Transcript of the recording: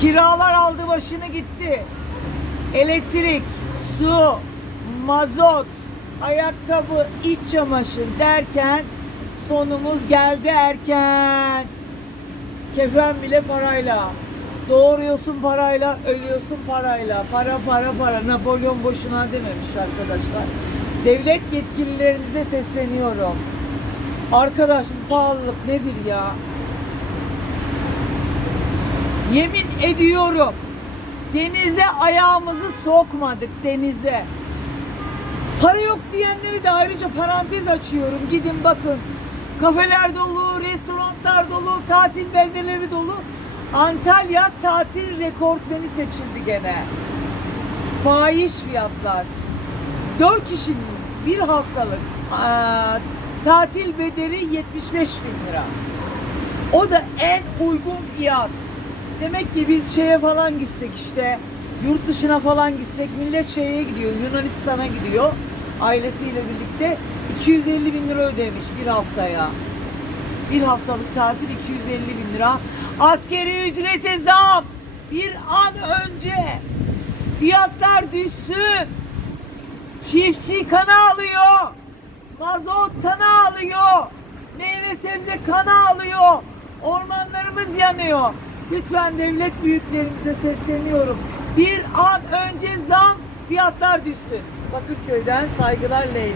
Kiralar aldı başını gitti. Elektrik, su, mazot, ayakkabı, iç çamaşır derken sonumuz geldi erken. Kefen bile parayla. Doğuruyorsun parayla, ölüyorsun parayla. Para para para. Napolyon boşuna dememiş arkadaşlar. Devlet yetkililerimize sesleniyorum. Arkadaş bu pahalılık nedir ya? Yemin ediyorum. Denize ayağımızı sokmadık denize. Para yok diyenleri de ayrıca parantez açıyorum. Gidin bakın. Kafeler dolu, restoranlar dolu, tatil beldeleri dolu. Antalya tatil rekortmeni seçildi gene. Fahiş fiyatlar. 4 kişinin bir haftalık aa, tatil bedeli 75 bin lira. O da en uygun fiyat. Demek ki biz şeye falan gitsek işte yurt dışına falan gitsek millet şeye gidiyor Yunanistan'a gidiyor ailesiyle birlikte 250 bin lira ödemiş bir haftaya. Bir haftalık tatil 250 bin lira. Askeri ücrete zam. Bir an önce fiyatlar düşsün. Çiftçi kana alıyor. Mazot kana alıyor. Meyve sebze kana alıyor. Ormanlarımız yanıyor. Lütfen devlet büyüklerimize sesleniyorum. Bir an önce zam fiyatlar düşsün. Bakırköy'den saygılar Leyla.